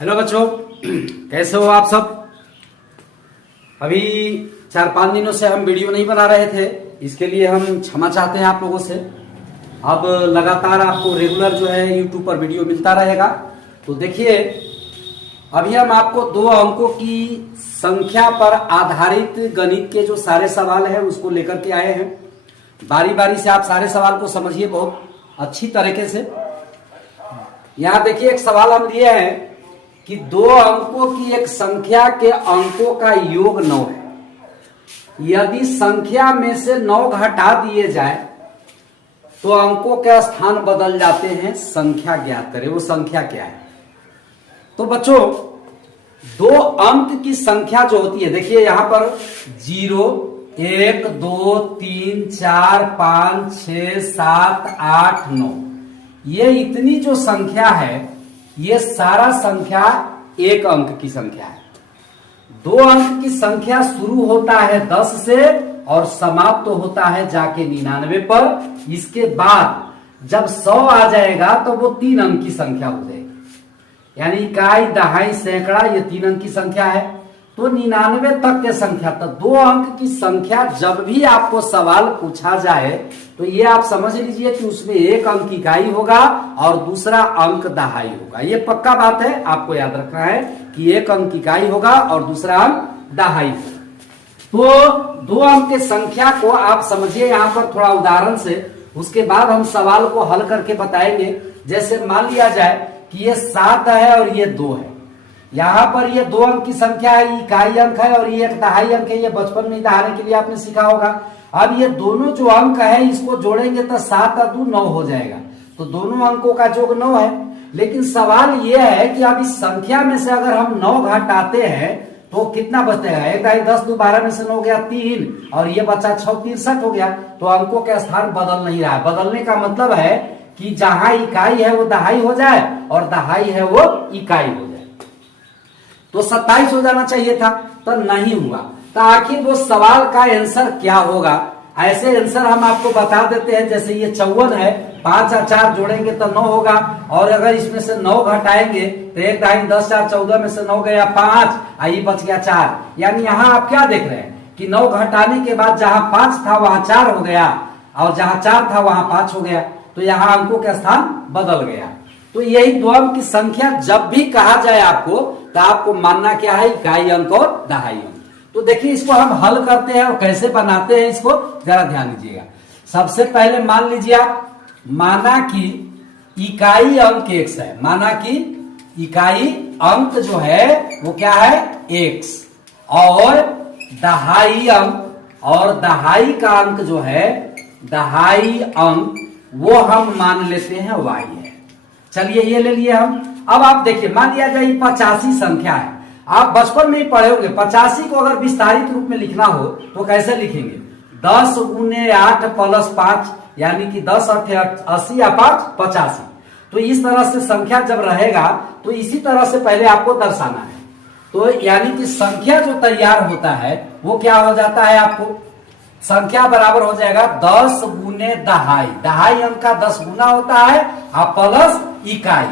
Hello बच्चों, कैसे हो आप सब। अभी 4-5 दिनों से हम वीडियो नहीं बना रहे थे, इसके लिए हम क्षमा चाहते हैं आप लोगों से। अब लगातार आपको रेगुलर जो है यूट्यूब पर वीडियो मिलता रहेगा। तो देखिए, अभी हम आपको 2 अंकों की संख्या पर आधारित गणित के जो सारे सवाल हैं उसको लेकर के आए हैं। बारी बारी से आप सारे सवाल को समझिए बहुत अच्छी तरीके से। यहाँ देखिए, एक सवाल हम लिए हैं कि 2 अंकों की एक संख्या के अंकों का योग 9 है। यदि संख्या में से 9 घटा दिए जाए तो अंकों के स्थान बदल जाते हैं। संख्या ज्ञात करें, वो संख्या क्या है। तो बच्चों, 2 अंक की संख्या जो होती है, देखिए यहां पर 0, 1, 2, 3, 4, 5, 6, 7, 8, 9, ये इतनी जो संख्या है, ये सारा संख्या 1 अंक की संख्या है। 2 अंक की संख्या शुरू होता है 10 से और समाप्त तो होता है जाके 99 पर। इसके बाद जब 100 आ जाएगा तो वो 3 अंक की संख्या हो जाएगी, यानी इकाई, दहाई, सैकड़ा, ये 3 अंक की संख्या है। तो 99 तक के संख्या, तो 2 अंक की संख्या जब भी आपको सवाल पूछा जाए तो ये आप समझ लीजिए कि उसमें 1 अंक इकाई होगा और दूसरा अंक दहाई होगा। ये पक्का बात है, आपको याद रखना है कि 1 अंक इकाई होगा और दूसरा अंक दहाई होगा। तो 2 अंक की संख्या को आप समझिए यहाँ पर थोड़ा उदाहरण से, उसके बाद हम सवाल को हल करके बताएंगे। जैसे मान लिया जाए कि ये 7 है और ये 2 है। यहाँ पर ये 2 अंक की संख्या है, इकाई अंक है, और ये एक दहाई अंक है। ये बचपन में दहाने के लिए आपने सीखा होगा। अब ये दोनों जो अंक है इसको जोड़ेंगे तो 7 और 2 9 हो जाएगा। तो दोनों अंकों का योग 9 है। लेकिन सवाल ये है कि अब इस संख्या में से अगर हम 9 घटाते हैं तो कितना बचेगा। 1 दहाई 10, 2 12 में से 9 गया 3, और ये बचा 6 63 हो गया। तो अंकों के स्थान बदल नहीं रहा है। बदलने का मतलब है कि जहां इकाई है वो दहाई हो जाए और दहाई है वो इकाई हो जाए। तो 27 हो जाना चाहिए था, तो नहीं हुआ। तो आखिर वो सवाल का आंसर क्या होगा। ऐसे आंसर हम आपको बता देते हैं। जैसे ये 54 है, 5 और 4 जोड़ेंगे तो 9 होगा, और अगर इसमें से 9 घटाएंगे तो 1 दहाई 10 4 14 में से 9 गया 5, आई बच गया 4। यानी यहाँ आप क्या देख रहे हैं कि 9 घटाने के बाद जहां 5 था वहां 4 हो गया, और जहां 4 था वहां 5 हो गया। तो यहाँ अंकों का स्थान बदल गया। तो यही 2 अंक की संख्या जब भी कहा जाए आपको, तो आपको मानना क्या है, इकाई अंक और दहाई अंक। तो देखिए, इसको हम हल करते हैं और कैसे बनाते हैं इसको जरा ध्यान दीजिएगा। सबसे पहले मान लीजिए आप, माना कि इकाई अंक x है। माना कि इकाई अंक जो है वो क्या है, x, और दहाई अंक, और दहाई का अंक जो है, दहाई अंक, वो हम मान लेते हैं y है। चलिए ये ले लिए हम। अब आप देखिए, मान लिया जाए 85 संख्या है। आप बचपन में ही पढ़े होंगे। 85 को अगर विस्तारित रूप में लिखना हो तो कैसे लिखेंगे, 10 गुने 8 प्लस 5, यानी कि 10 8 80 या 5 85। तो इस तरह से संख्या जब रहेगा तो इसी तरह से पहले आपको दर्शाना है। तो यानी कि संख्या जो तैयार होता है वो क्या हो जाता है, आपको संख्या बराबर हो जाएगा 10 गुने दहाई। दहाई अंक का 10 गुना होता है और प्लस इकाई।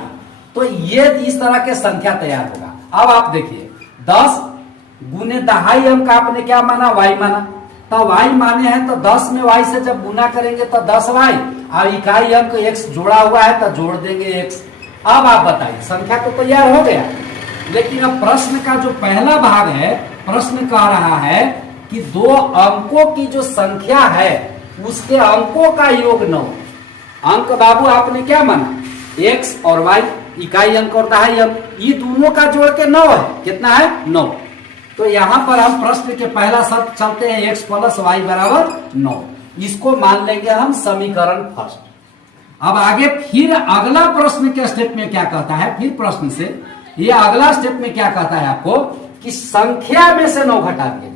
तो ये इस तरह के संख्या तैयार होगा। अब आप देखिए, 10 गुने दहाई अंक आपने क्या माना, y माना। तो y माने हैं तो 10 में y से जब गुना करेंगे तो 10y, और इकाई अंक x जोड़ा हुआ है तो जोड़ देंगे x। अब आप बताइए, संख्या तो तैयार हो गया। लेकिन अब प्रश्न का जो पहला भाग है, प्रश्न कह रहा है कि 2 अंकों की जो संख्या है उसके अंकों का योग 9। अंक बाबू आपने क्या माना, x और y, इकाई अंक और दहाई अंक, ये दोनों का जोड़ के 9 है। कितना है, 9। तो यहां पर हम प्रश्न के पहला शर्त चलते हैं, x प्लस y बराबर 9। इसको मान लेंगे हम समीकरण फर्स्ट। अब आगे फिर अगला प्रश्न के स्टेप में क्या कहता है, फिर प्रश्न से ये अगला स्टेप में क्या कहता है आपको कि संख्या में से 9 घटा दिए।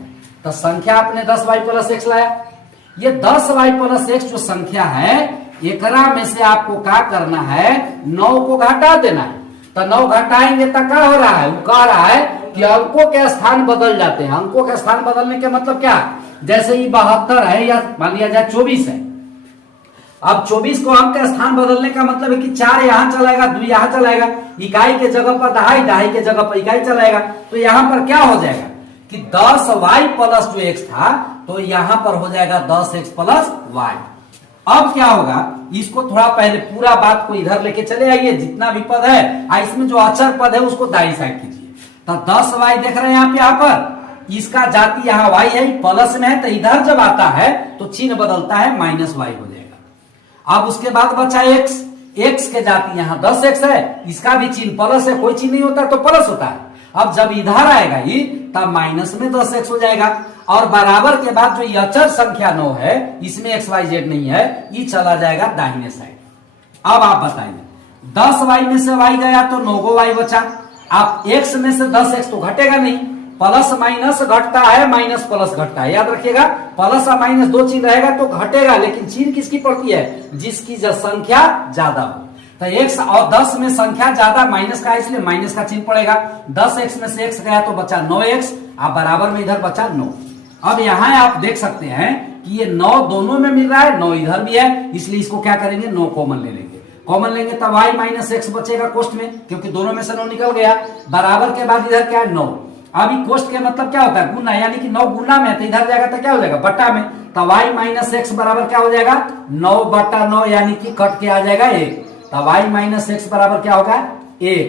तो संख्या आपने 10y प्लस x लाया। ये 10y प्लस x जो संख्या है, एकरा में से आपको क्या करना है, 9 को घटा देना है। तो 9 घटाएंगे तो क्या हो रहा है, वो कह रहा है कि अंकों के स्थान बदल जाते हैं। अंकों के स्थान बदलने के मतलब क्या, जैसे ये 72 है या मान लिया जाए 24 है, अब 24 को अंक का स्थान बदलने का मतलब है कि 4 यहां चलाएगा, 2 यहां चलाएगा, इकाई के जगह पर दहाई, दहाई के जगह पर इकाई चलाएगा। तो यहां पर क्या हो जाएगा कि 10y प्लस जो x था तो यहां पर हो जाएगा 10x प्लस y। अब क्या होगा, इसको थोड़ा पहले पूरा बात को इधर लेके चले आइए, जितना भी पद है इसमें जो अचर पद है उसको दाई साइड कीजिए। तो 10y देख रहे हैं यहाँ पर, इसका जाति यहाँ y है, प्लस में है, तो इधर जब आता है तो चिन्ह बदलता है माइनस y हो जाएगा। अब उसके बाद बचा x, x के जाति यहाँ 10x है, इसका भी चिन्ह प्लस है, कोई चिन्ह नहीं होता तो प्लस होता है। अब जब इधर आएगा ही तब माइनस में 10x हो जाएगा, और बराबर के बाद जो ये अचर संख्या 9 है इसमें xyz नहीं है, ये चला जाएगा दाहिने साइड। अब आप बताइए 10y में से y गया तो 9 गो y बचा। आप x में से 10x तो घटेगा नहीं, प्लस माइनस घटता है, माइनस प्लस घटता है, याद रखिएगा। प्लस और माइनस दो चिन्ह रहेगा तो घटेगा, लेकिन चिन्ह किसकी पड़ती है, जिसकी संख्या ज्यादा हो। तो x और 10 में संख्या ज्यादा, माइनस का इसलिए माइनस का चिन्ह पड़ेगा। 10x में से x गया तो बचा 9x, आप बराबर में इधर बचा 9। अब यहाँ आप देख सकते हैं कि ये 9 दोनों में मिल रहा है, 9 इधर भी है, इसलिए इसको क्या करेंगे 9 कॉमन ले लेंगे। कॉमन लेंगे तब y माइनस x बचेगा कोष्ट में, क्योंकि दोनों में से 9 निकल गया। बराबर के बाद इधर क्या है 9। अभी कोष्ट के मतलब क्या होता है, गुना, यानी कि 9 गुना में, तो इधर जाएगा तो क्या हो जाएगा बट्टा में। तो y माइनस x बराबर क्या हो जाएगा 9 बट्टा 9, यानी कि कट के आ जाएगा 1। तो y माइनस x बराबर क्या होगा 1।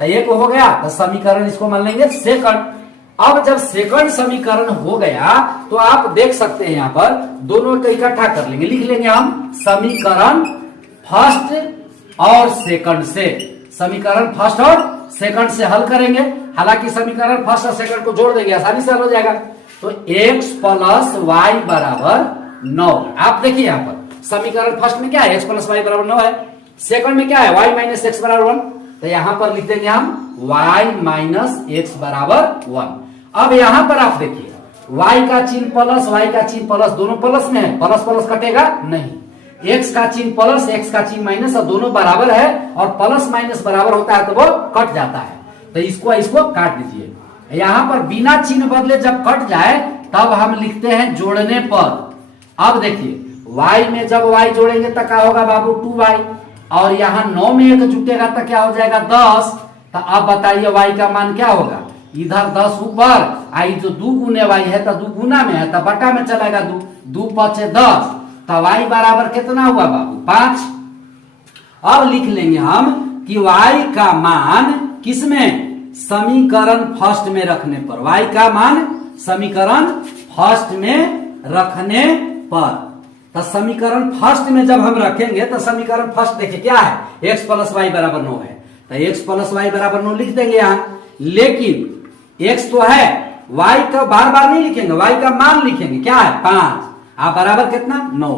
तो 1 हो गया, तो समीकरण इसको मान लेंगे सेकंड। अब जब सेकंड समीकरण हो गया तो आप देख सकते हैं यहाँ पर दोनों को इकट्ठा कर लेंगे, लिख लेंगे हम समीकरण फर्स्ट और सेकंड से। समीकरण फर्स्ट और सेकंड से हल करेंगे। हालांकि समीकरण फर्स्ट और सेकंड को जोड़ देंगे, आसानी से हल हो जाएगा। तो x प्लस वाई बराबर 9। आप देखिए यहाँ पर समीकरण फर्स्ट में क्या है, x प्लस वाई बराबर 9 है। सेकंड में क्या है, y माइनस एक्स बराबर 1। तो यहां पर लिख देंगे हम y माइनस एक्स बराबर 1। अब यहां पर आप देखिए y का चिन्ह प्लस, y का चिन्ह प्लस, दोनों प्लस में है, प्लस प्लस कटेगा नहीं। x का चिन्ह प्लस, x का चिन्ह माइनस, और दोनों बराबर है, और प्लस माइनस बराबर होता है तो वो कट जाता है। तो इसको काट दीजिए। यहां पर बिना चिन्ह बदले जब कट जाए तब हम लिखते हैं जोड़ने पर। अब देखिए y में जब y जोड़ेंगे तो क्या होगा बाबू 2y, और यहाँ 9 में 1 जुटेगा तो क्या हो जाएगा 10। तो अब बताइए y का मान क्या होगा, इधर 10 ऊपर, आई जो 2 गुने y है तो 2 गुना में है तो बटा में चलेगा 2, 2 पचे 10। तो y बराबर कितना हुआ बाबू 5। अब लिख लेंगे हम कि y का मान किसमें, समीकरण फर्स्ट में रखने पर। y का मान समीकरण फर्स्ट में रखने पर। तो समीकरण फर्स्ट में जब हम रखेंगे तो समीकरण फर्स्ट देखिए क्या है, x प्लस वाई बराबर 9 है, तो x प्लस वाई बराबर 9 लिख देंगे यहां। लेकिन x तो है, y का बार बार नहीं लिखेंगे, y का मान लिखेंगे, क्या है 5। आप बराबर कितना 9।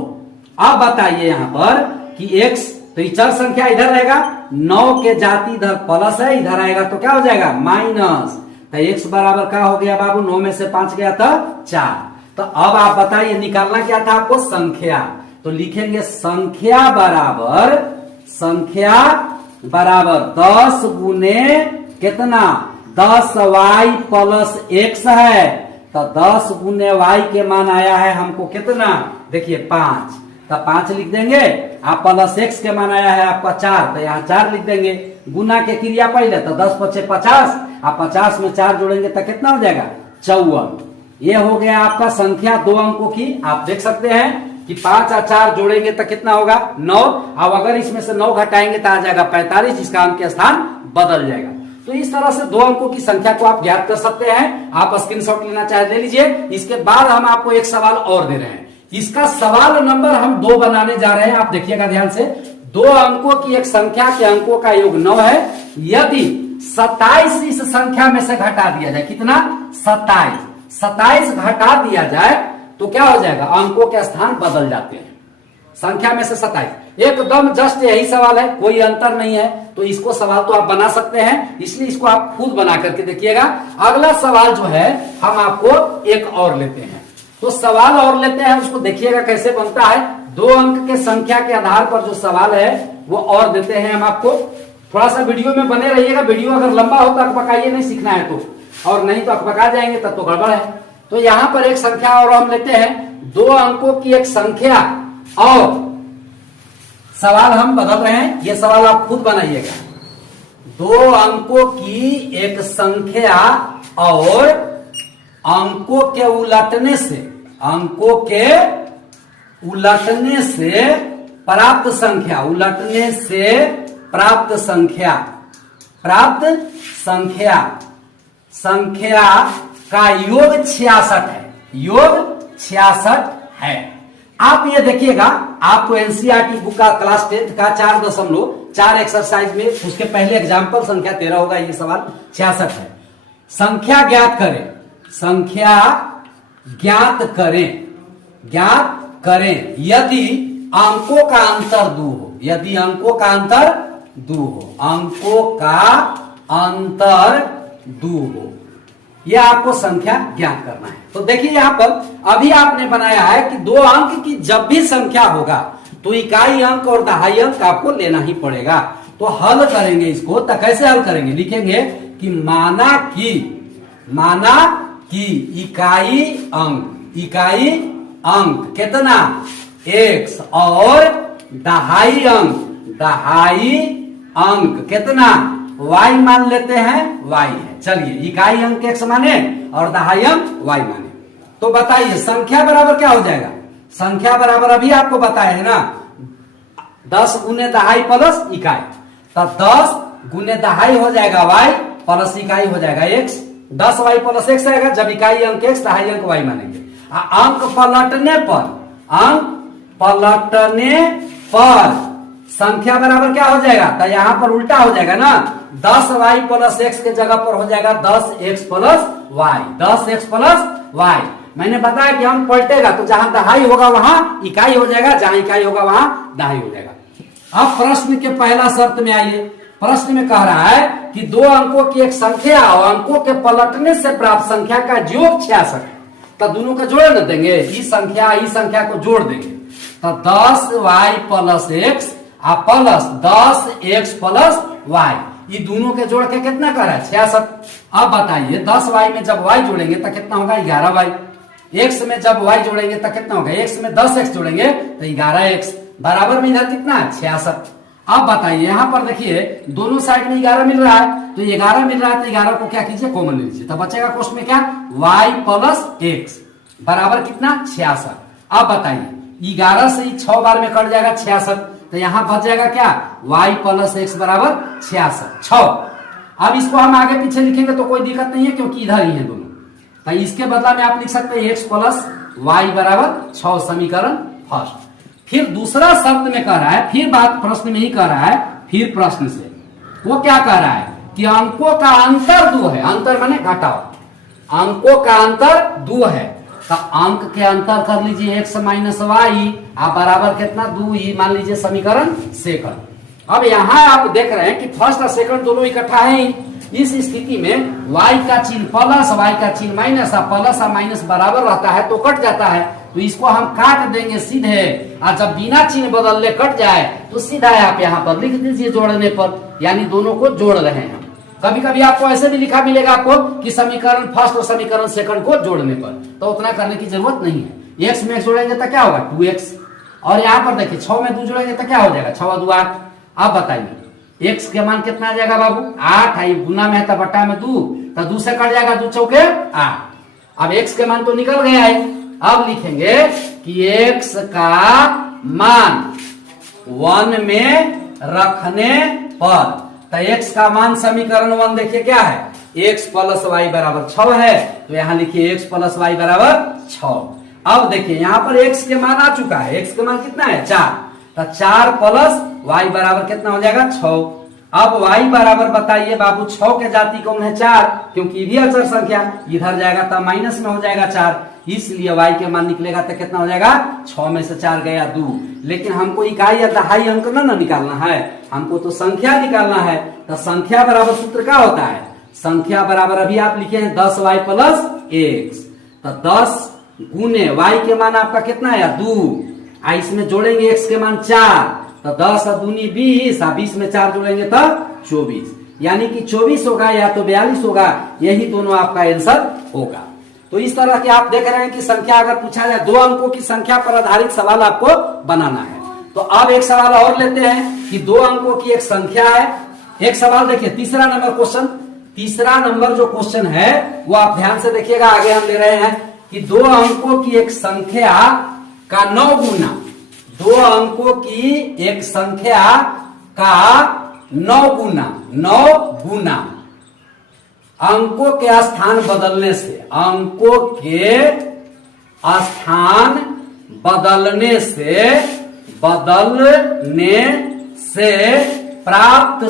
अब बताइए यहां पर कि x, तो ये चर संख्या इधर रहेगा, 9 के जाति इधर प्लस है, इधर आएगा तो क्या हो जाएगा माइनस। तो x बराबर क्या हो गया बाबू, 9 में से 5 गया था 4। तो अब आप बताइए निकालना क्या था आपको, संख्या। तो लिखेंगे संख्या बराबर 10 गुने कितना, 10y प्लस x है। तो 10 गुने y के मान आया है हमको कितना, देखिए 5। तो 5 लिख देंगे। आप प्लस x के मान आया है आपका 4, तो यहाँ 4 लिख देंगे। गुना के क्रिया पहले, तो 10 पचे 50, आप 50 में 4 जोड़ेंगे तो कितना हो जाएगा 54। ये हो गया आपका संख्या 2 अंकों की। आप देख सकते हैं कि 5 और 4 जोड़ेंगे तो कितना होगा 9। अब अगर इसमें से 9 घटाएंगे तो आ जाएगा 45, जिसका अंक के स्थान बदल जाएगा। तो इस तरह से 2 अंकों की संख्या को आप ज्ञात कर सकते हैं। आप स्क्रीनशॉट लेना चाहे ले लीजिए। इसके बाद हम आपको एक सवाल और दे रहे हैं। इसका सवाल नंबर हम 2 बनाने जा रहे हैं, आप देखिएगा ध्यान से। 2 अंकों की एक संख्या के अंकों का योग 9 है। यदि 27 इस संख्या में से घटा दिया जाए, कितना 27 घटा दिया जाए तो क्या हो जाएगा, अंकों के स्थान बदल जाते हैं। संख्या में से 27 एकदम जस्ट यही सवाल है, कोई अंतर नहीं है। तो इसको सवाल तो आप बना सकते हैं, इसलिए इसको आप खुद बना करके देखिएगा। अगला सवाल जो है हम आपको एक और लेते हैं। तो सवाल और लेते हैं, उसको देखिएगा कैसे बनता है। 2 अंक के संख्या के आधार पर जो सवाल है वो और देते हैं हम आपको। थोड़ा सा वीडियो में बने रहिएगा। वीडियो अगर लंबा हो तो अकबकाइए नहीं, सीखना है तो, और नहीं तो अकबका जाएंगे तब तो गड़बड़ है। तो यहां पर एक संख्या और हम लेते हैं, 2 अंकों की एक संख्या और सवाल हम बदल रहे हैं, ये सवाल आप खुद बनाइएगा। 2 अंकों की एक संख्या और अंकों के उलटने से, अंकों के उलटने से प्राप्त संख्या, उलटने से प्राप्त संख्या, प्राप्त संख्या, संख्या का योग 66 है, योग 66 है। आप ये देखिएगा, आपको एनसीईआरटी बुक का क्लास 10th का 4.4 एक्सरसाइज में उसके पहले एग्जाम्पल संख्या 13 होगा, ये सवाल 66 है। संख्या ज्ञात करें, संख्या ज्ञात करें, ज्ञात करें यदि अंकों का अंतर 2 हो, यदि अंकों का अंतर 2 हो, अंकों का अंतर 2 हो, यह आपको संख्या ज्ञात करना है। तो देखिए यहां पर अभी आपने बनाया है कि 2 अंक की जब भी संख्या होगा तो इकाई अंक और दहाई अंक आपको लेना ही पड़ेगा। तो हल करेंगे इसको, तो कैसे हल करेंगे, लिखेंगे कि माना कि इकाई अंक, इकाई अंक कितना x और दहाई अंक, दहाई अंक कितना y मान लेते हैं, y है। चलिए इकाई अंक x माने और दहाई अंक y माने। तो बताइए संख्या बराबर क्या हो जाएगा, संख्या बराबर अभी आपको बताया है ना 10 गुने दहाई प्लस इकाई, तो 10 गुने दहाई हो जाएगा y प्लस इकाई हो जाएगा x, 10y प्लस x आएगा जब इकाई अंक x दहाई अंक y मानेंगे। अंक पलटने पर, अंक पलटने पर संख्या बराबर क्या हो जाएगा, तो यहां पर उल्टा हो जाएगा ना, 10y प्लस x के जगह पर हो जाएगा 10x plus y, 10x plus y। मैंने बताया कि अंक पलटेगा तो जहां दहाई होगा वहां इकाई हो जाएगा, जहां इकाई होगा वहां दहाई हो जाएगा। अब प्रश्न के पहला शर्त में आइए, प्रश्न में कह रहा है कि 2 अंकों की एक संख्या और अंकों के पलटने से प्राप्त संख्या का योग 66 है, तो दोनों का जोड़ न देंगे, इस संख्या को जोड़ देंगे, तो 10y plus x plus 10x plus y, ये दोनों के जोड़ के कितना कर रहा है 66। अब बताइए 10y में जब y जोड़ेंगे तो कितना होगा 11y, x में जब y जोड़ेंगे तो कितना होगा, x में 10x जोड़ेंगे तो 11x, बराबर में इधर कितना 66। अब बताइए यहां पर देखिए दोनों साइड में 11 मिल रहा है, तो 11 मिल रहा है तो 11 को क्या कीजिए कॉमन ले लीजिए, तो बचेगा कोष्ट में क्या y प्लस x बराबर कितना 66। अब बताइए 11 से 6 बार में कट जाएगा 66, तो यहां बच जाएगा क्या y प्लस x बराबर 66, 6। अब इसको हम आगे पीछे लिखेंगे तो कोई दिक्कत नहीं है क्योंकि इधर ही है दोनों, तो इसके बदला में आप लिख सकते हैं x प्लस y बराबर 6, समीकरण फर्स्ट। फिर दूसरा शर्त में कह रहा है, फिर बात प्रश्न में ही कह रहा है, फिर प्रश्न से वो क्या कह रहा है कि अंकों का अंतर 2 है, अंतर माने घटाओ, अंकों का अंतर 2 है, तो अंक के अंतर कर लीजिए x माइनस वाई बराबर कितना 2 ही मान लीजिए समीकरण सेकंड। अब यहाँ आप देख रहे हैं कि फर्स्ट और सेकंड दोनों इकट्ठा है ही, इस स्थिति में y का चिन्ह प्लस y का चिन्ह माइनस, प्लस और माइनस बराबर रहता है तो कट जाता है, तो इसको हम काट देंगे सीधे, और जब बिना चिन्ह बदलने कट जाए तो सीधा आप यहाँ पर लिख दीजिए जोड़ने पर, यानी दोनों को जोड़ रहे हैं। कभी कभी आपको ऐसे भी लिखा मिलेगा आपको कि समीकरण फर्स्ट और समीकरण सेकंड को जोड़ने पर, तो उतना करने की जरूरत नहीं है। x में x जोड़ेंगे तो क्या होगा 2x, और यहाँ पर देखिए 6 में 2 जोड़ेंगे तो क्या हो जाएगा 6 2 8। अब बताइए x के मान कितना आ जाएगा बाबू 8 है, गुना में है तो बट्टा में 2, तो 2 से कट जाएगा 2 चौके 8। अब x के मान तो निकल गया है, अब लिखेंगे कि x का मान 1 में रखने पर, तो x का मान समीकरण 1 देखिए क्या है x प्लस वाई बराबर 6 है, तो यहां लिखिए x प्लस वाई बराबर 6। अब देखिए यहां पर x के मान आ चुका है, x के मान कितना है 4, तो 4 प्लस y बराबर कितना हो जाएगा 6। अब y बराबर बताइए बाबू 6 के जाति कौन है 4, क्योंकि भी अचर संख्या इधर जाएगा तो माइनस में हो जाएगा 4, इसलिए y के मान निकलेगा तो कितना हो जाएगा 6 में से 4 गया 2। लेकिन हमको इकाई या दहाई अंक ना निकालना है, हमको तो संख्या निकालना है, तो संख्या बराबर सूत्र क्या होता है, संख्या बराबर अभी आप लिखे हैं 10y प्लस x, तो 10 गुने y के मान आपका कितना है 2, इसमें जोड़ेंगे x के मान 4, तो 10 और 2 20, 20 में 4 जोड़ेंगे तो 24, यानी कि 24 होगा या तो 42 होगा, यही दोनों आपका आंसर होगा। तो इस तरह के आप देख रहे हैं कि संख्या अगर पूछा जाए 2 अंकों की संख्या पर आधारित सवाल आपको बनाना है। तो अब एक सवाल और लेते हैं कि 2 अंकों की एक संख्या है। एक सवाल देखिए, तीसरा नंबर क्वेश्चन, तीसरा नंबर जो क्वेश्चन है वो आप ध्यान से देखिएगा। आगे हम ले रहे हैं कि 2 अंकों की एक संख्या का 9 गुना, 2 अंकों की एक संख्या का 9 गुना अंकों के स्थान बदलने से, अंकों के स्थान बदलने से प्राप्त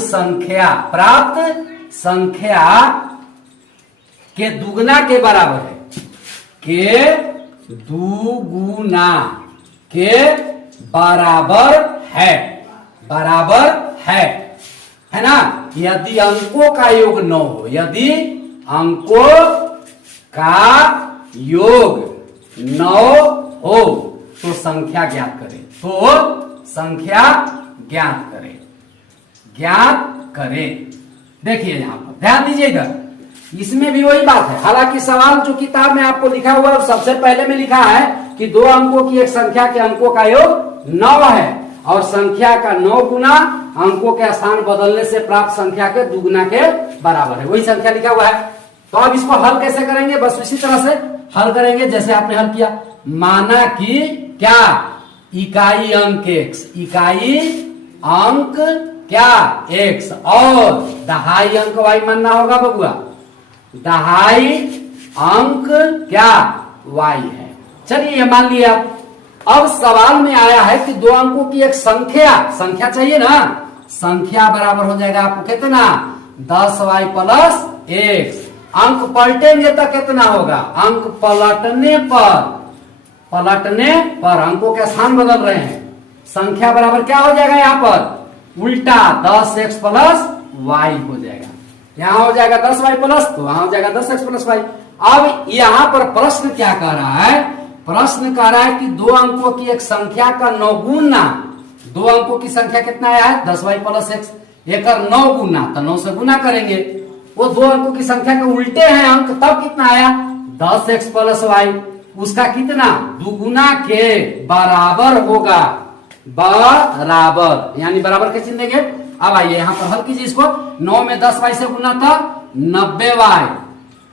संख्या के दुगुना के बराबर है, के दुगुना के बराबर है ना। यदि अंकों का योग 9 हो, यदि अंकों का योग 9 हो तो संख्या ज्ञात करें, ज्ञात करें। देखिए यहां पर ध्यान दीजिए, इधर इसमें भी वही बात है। हालांकि सवाल जो किताब में आपको लिखा हुआ है सबसे पहले में लिखा है कि 2 अंकों की एक संख्या के अंकों का योग 9 है और संख्या का 9 गुना अंकों के स्थान बदलने से प्राप्त संख्या के दुगुना के बराबर है, वही संख्या लिखा हुआ है। तो अब इसको हल कैसे करेंगे, बस उसी तरह से हल करेंगे जैसे आपने हल किया। माना कि क्या, इकाई अंक x, इकाई अंक क्या x और दहाई अंक y मानना होगा बबुआ, दहाई अंक क्या y है। चलिए ये मान लिया। अब सवाल में आया है कि 2 अंकों की एक संख्या चाहिए ना, संख्या बराबर हो जाएगा आपको कितना, 10y प्लस x। अंक पलटेंगे तो कितना होगा, अंक पलटने पर अंकों के स्थान बदल रहे हैं, संख्या बराबर क्या हो जाएगा, यहां पर उल्टा 10x प्लस y हो जाएगा। यहां हो जाएगा 10y प्लस, तो वहां हो जाएगा 10x प्लस y। अब यहां पर प्रश्न क्या कह रहा है, प्रश्न कह रहा है कि 2 अंकों की एक संख्या का 9 गुना, 2 अंकों की संख्या कितना आया है, 10y प्लस x, एक 9 गुना, तो 9 से गुना करेंगे। वो 2 अंकों की संख्या के उल्टे हैं अंक, तब कितना आया, 10x प्लस y, उसका कितना, दुगुना के बराबर होगा, बराबर यानी बराबर के चिन्ह देंगे। अब आइए यहां पर हल कीजिए इसको। 9 में 10y से गुना तो 90y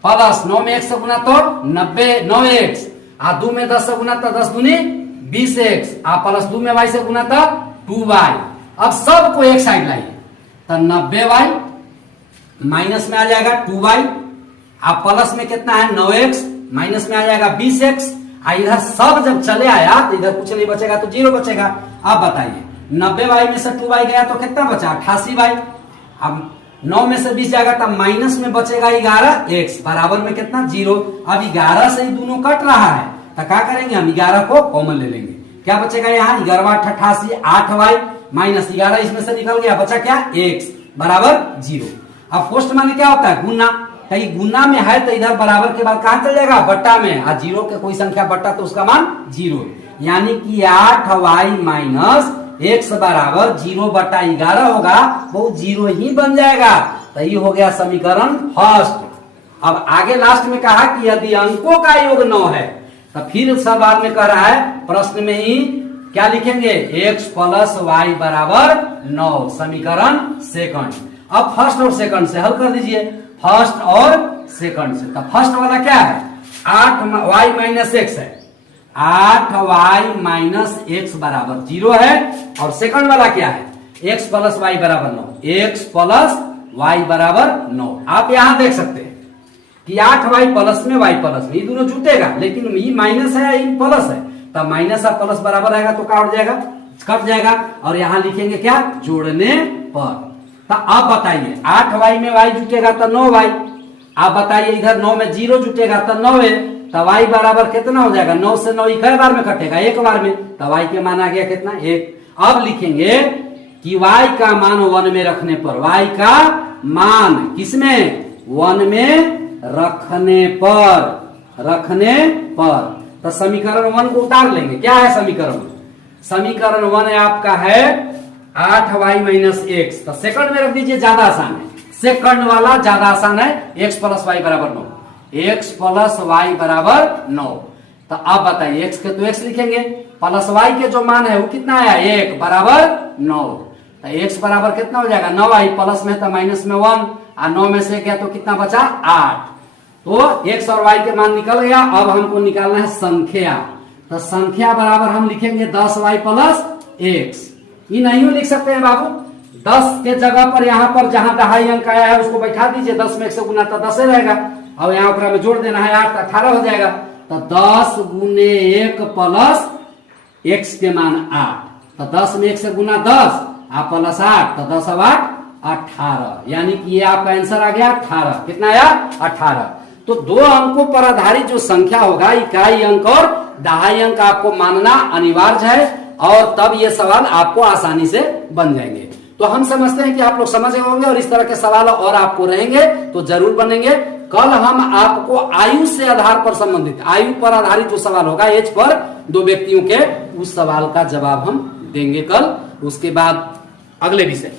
प्लस 9 में 1 से गुना तो 9x, 2 में 10 से गुना तो 10 दूनी 20x, प्लस 2 में y से गुना तो 2y। अब सबको एक साइड लाइए तो 90y माइनस में आ जाएगा 2y, आप प्लस में कितना है 9x, माइनस में आ जाएगा 20x। इधर सब जब चले आया तो इधर कुछ नहीं बचेगा तो 0 बचेगा। अब बताइए 90y में से 2y गया तो कितना बचा, 88y। अब 9 में से 20 जाएगा तब माइनस में बचेगा 11x, बराबर में कितना 0। अब 11 से ही दोनों कट रहा है तो क्या करेंगे, हम 11 को कॉमन ले लेंगे। क्या बचेगा यहाँ, 11 88, 8y माइनस 11 इसमें से निकल गया, बचा क्या x बराबर 0। अब पोस्ट माने क्या होता है, गुना, कहीं गुना में है तो इधर बराबर के बाद कहां चल जाएगा, बट्टा में। और 0 के कोई संख्या बट्टा तो उसका मान 0, यानी कि 8y माइनस x बराबर 0/11 होगा, वो 0 ही बन जाएगा। तो ये हो गया समीकरण फर्स्ट। अब आगे लास्ट में कहा कि यदि अंकों का योग 9 है, तो फिर सवाल में कह रहा है, प्रश्न में ही क्या लिखेंगे, x प्लस y बराबर 9, समीकरण सेकंड। अब फर्स्ट और सेकंड से हल कर दीजिए, फर्स्ट और सेकंड से। तो फर्स्ट वाला क्या है, 8y माइनस x है, 8y माइनस x बराबर 0 है। और सेकंड वाला क्या है, x प्लस y बराबर 9, x प्लस y बराबर 9। आप यहां देख सकते हैं कि 8y प्लस में y प्लस में, ये दोनों जुटेगा, लेकिन ये माइनस है ये प्लस है, तब माइनस और प्लस बराबर आएगा तो क्या हो जाएगा, कट जाएगा। और यहां लिखेंगे क्या, जोड़ने पर। तो आप बताइए 8y में y जुटेगा तो 9y, आप बताइए इधर 9 में 0 जुटेगा तो 9 है, तो y बराबर कितना हो जाएगा, 9 से 9 कई बार में कटेगा, एक बार में, तो y के मान आ गया कितना, 1। अब लिखेंगे कि y का मान 1 में रखने पर, y का मान किसमें, 1 में रखने पर तो समीकरण 1 को उतार लेंगे। क्या है समीकरण, समीकरण 1 आपका है 8y माइनस x, तो सेकंड में रख दीजिए, ज्यादा आसान है, सेकंड वाला ज्यादा आसान है। x प्लस y बराबर 9, x प्लस y बराबर 9, तो अब बताइए x के तो x लिखेंगे, प्लस y के जो मान है वो कितना आया 1 बराबर 9। तो x बराबर कितना हो जाएगा 9 आई, प्लस में था माइनस में 1 और 9 में से गया तो कितना बचा 8। तो x और y के मान निकल गया। अब हमको निकालना है संख्या। तो संख्या बराबर हम लिखेंगे 10y प्लस x। ये नहीं लिख सकते हैं बाबू, 10 के जगह पर यहाँ पर जहां दहाई अंक आया है उसको बैठा दीजिए, 10 में 1 से गुना तो 10 रहेगा। अब यहाँ ऊपर में जोड़ देना है 8 18 हो जाएगा। तो 10 गुने 1 प्लस x के मान 8। तो 10 में 1 से गुना 10 आप प्लस 8, तो 10 अब 8 18, यानी कि ये आपका आंसर आ गया 18। कितना आया 18। तो दो अंकों पर आधारित जो संख्या होगा, इकाई अंक और दहाई अंक आपको मानना अनिवार्य है, और तब ये सवाल आपको आसानी से बन जाएंगे। तो हम समझते हैं कि आप लोग समझ गए होंगे, और इस तरह के सवाल और आपको रहेंगे तो जरूर बनेंगे। कल हम आपको आयु से आधार पर संबंधित, आयु पर आधारित जो सवाल होगा एज पर दो व्यक्तियों के, उस सवाल का जवाब हम देंगे कल। उसके बाद अगले विषय